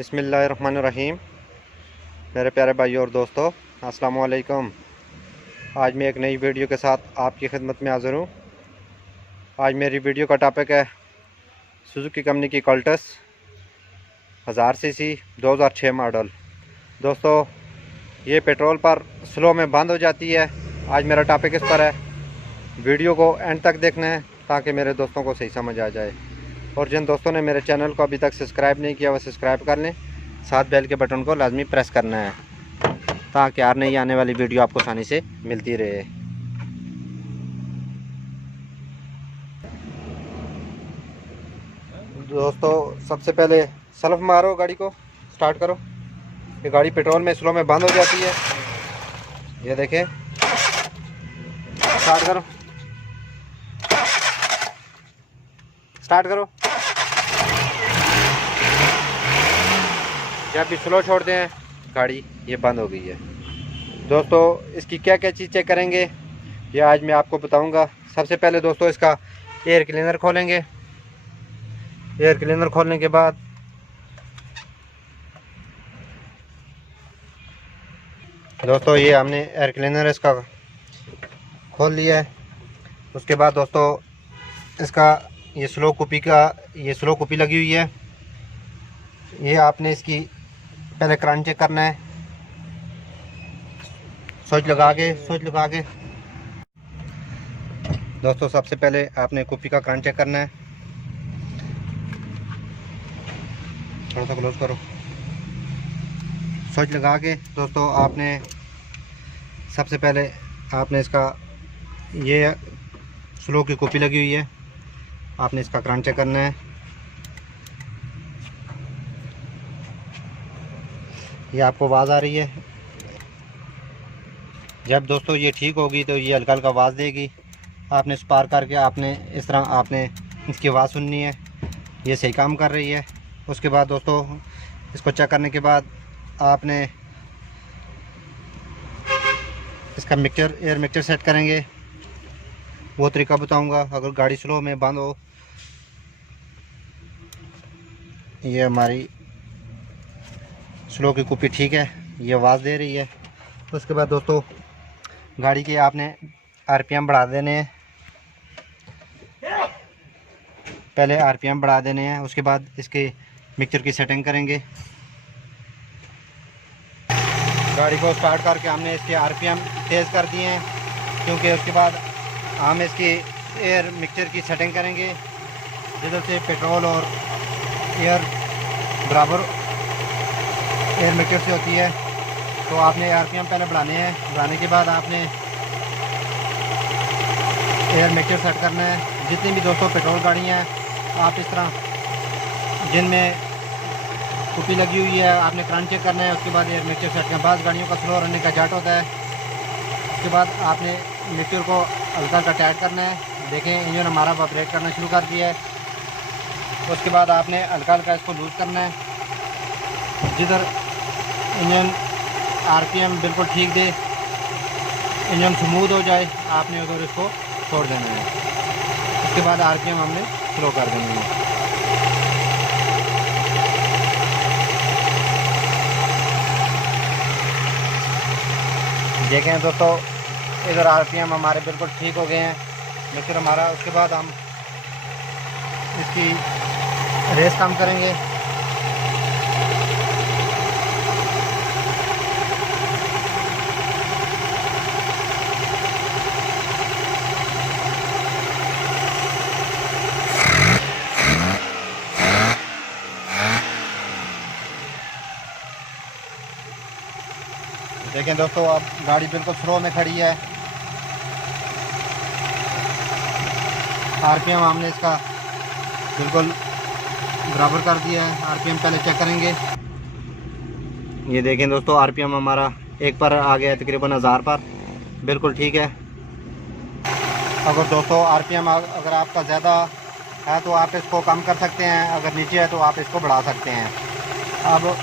बिस्मिल्लाहिर्रहमानिर्रहीम। मेरे प्यारे भाई और दोस्तों, अस्सलाम वालेकुम। आज मैं एक नई वीडियो के साथ आपकी खिदमत में हाज़िर हूँ। आज मेरी वीडियो का टॉपिक है सुजुकी कंपनी की कल्टस 1000 सीसी 2006 मॉडल। दोस्तों, ये पेट्रोल पर स्लो में बंद हो जाती है। आज मेरा टॉपिक इस पर है। वीडियो को एंड तक देखना है ताकि मेरे दोस्तों को सही समझ आ जाए। और जिन दोस्तों ने मेरे चैनल को अभी तक सब्सक्राइब नहीं किया वह सब्सक्राइब कर लें। साथ बेल के बटन को लाजमी प्रेस करना है ताकि हर नई आने वाली वीडियो आपको आसानी से मिलती रहे। दोस्तों, सबसे पहले सेल्फ मारो, गाड़ी को स्टार्ट करो। ये गाड़ी पेट्रोल में स्लो में बंद हो जाती है। ये देखें, स्टार्ट करो, स्टार्ट करो। जब भी स्लो छोड़ते हैं गाड़ी ये बंद हो गई है। दोस्तों, इसकी क्या क्या चीज़ चेक करेंगे ये आज मैं आपको बताऊंगा। सबसे पहले दोस्तों, इसका एयर क्लीनर खोलेंगे। एयर क्लीनर खोलने के बाद दोस्तों ये हमने एयर क्लीनर इसका खोल लिया है। उसके बाद दोस्तों इसका ये स्लो कुपी लगी हुई है। ये आपने इसकी पहले करंट चेक करना है। स्विच लगा के दोस्तों सबसे पहले आपने कुपी का करंट चेक करना है। थोड़ा सा क्लोज करो। स्विच लगा के दोस्तों आपने सबसे पहले आपने इसका ये स्लो की कुपी लगी हुई है, आपने इसका करंट चेक करना है। ये आपको आवाज़ आ रही है। जब दोस्तों ये ठीक होगी तो ये हल्का हल्का आवाज़ देगी। आपने स्पार्क करके आपने इस तरह आपने इसकी आवाज़ सुननी है। ये सही काम कर रही है। उसके बाद दोस्तों इसको चेक करने के बाद आपने इसका एयर मिक्सचर सेट करेंगे। वो तरीका बताऊंगा अगर गाड़ी स्लो में बंद हो। ये हमारी स्लो की कुपी ठीक है, ये आवाज़ दे रही है। उसके बाद दोस्तों गाड़ी के आपने आरपीएम बढ़ा देने हैं। पहले आरपीएम बढ़ा देने हैं, उसके बाद इसके मिक्सचर की सेटिंग करेंगे। गाड़ी को स्टार्ट करके हमने इसके आरपीएम तेज़ कर दिए हैं, क्योंकि उसके बाद हम इसकी एयर मिक्सचर की सेटिंग करेंगे जिधर से पेट्रोल और एयर बराबर एयर मिक्सचर से होती है। तो आपने आरपीएम पहले बढ़ाने हैं। बढ़ाने के बाद आपने एयर मिक्सचर सेट करना है। जितनी भी दोस्तों पेट्रोल गाड़ियाँ हैं आप इस तरह जिनमें कुपी लगी हुई है आपने करंट चेक करना है। उसके बाद एयर मिक्सचर सेट करना है। बाद गाड़ियों का स्लो रनने का जाट होता है। उसके बाद आपने मिक्सचर को हल्का हल्का टाइट करना है। देखें इंजन हमारा वाइब्रेट करना शुरू कर दिया है। उसके बाद आपने हल्का हल्का इसको लूज़ करना है। जिधर इंजन आरपीएम बिल्कुल ठीक दे, इंजन स्मूथ हो जाए, आपने उधर इसको छोड़ देना है। उसके बाद आरपीएम हमने स्लो कर देंगे। देखें दोस्तों, इधर आरपीएम हमारे बिल्कुल ठीक हो गए हैं मिक्सचर हमारा। उसके बाद हम इसकी रेस कम करेंगे। देखें दोस्तों, अब गाड़ी बिल्कुल स्लो में खड़ी है। आरपीएम हमने इसका बिल्कुल बराबर कर दिया है। आरपीएम पहले चेक करेंगे। ये देखें दोस्तों, आरपीएम हमारा एक पर आ गया है, तकरीबन 1000 पर, बिल्कुल ठीक है। अगर दोस्तों आरपीएम अगर आपका ज़्यादा है तो आप इसको कम कर सकते हैं, अगर नीचे है तो आप इसको बढ़ा सकते हैं। अब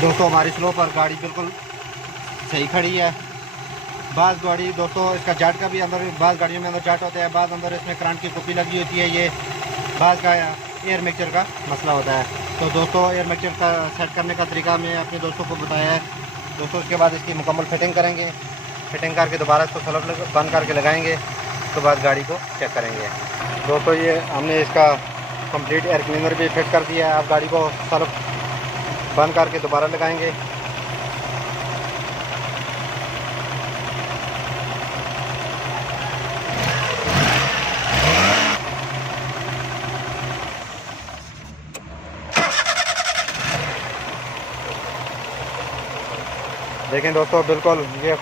दोस्तों हमारी स्लो पर गाड़ी बिल्कुल सही खड़ी है। बाज़ गाड़ी दोस्तों इसका जाट का भी अंदर, बाज़ गाड़ियों में अंदर जाट होता है, बाज़ अंदर इसमें करंट की कुपी लगी होती है। ये बाज़ का एयर मिक्सचर का मसला होता है। तो दोस्तों एयर मिक्सचर का सेट करने का तरीका मैं अपने दोस्तों को बताया है दोस्तों। उसके बाद इसकी मुकम्मल फिटिंग करेंगे, फिटिंग करके दोबारा इसको स्लप बंद करके लगाएंगे। उसके बाद गाड़ी को चेक करेंगे दोस्तों। ये हमने इसका कंप्लीट एयर क्लीनर भी फिट कर दिया है। अब गाड़ी को स्लप बंद करके दोबारा लगाएंगे। देखें दोस्तों बिल्कुल ये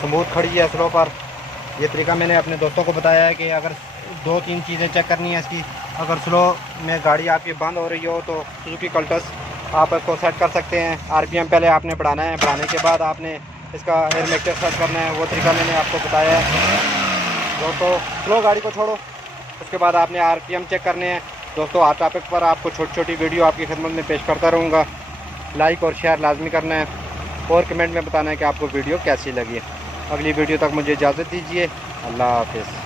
स्मूथ खड़ी है स्लो पर। ये तरीका मैंने अपने दोस्तों को बताया है कि अगर 2-3 चीज़ें चेक करनी है इसकी। अगर स्लो में गाड़ी आपकी बंद हो रही हो तो सुजुकी कल्टस आप इसको सेट कर सकते हैं। आरपीएम पहले आपने बढ़ाना है, बढ़ाने के बाद आपने इसका एयर मिक्सचर सेट करना है। वो तरीका मैंने आपको बताया है दोस्तों। स्लो गाड़ी को छोड़ो, उसके बाद आपने आरपीएम चेक करने हैं दोस्तों। हर टॉपिक पर आपको छोटी छोटी वीडियो आपकी खिदमत में पेश करता रहूँगा। लाइक और शेयर लाजमी करना है और कमेंट में बताना है कि आपको वीडियो कैसी लगी। अगली वीडियो तक मुझे इजाज़त दीजिए। अल्लाह हाफ़िज़।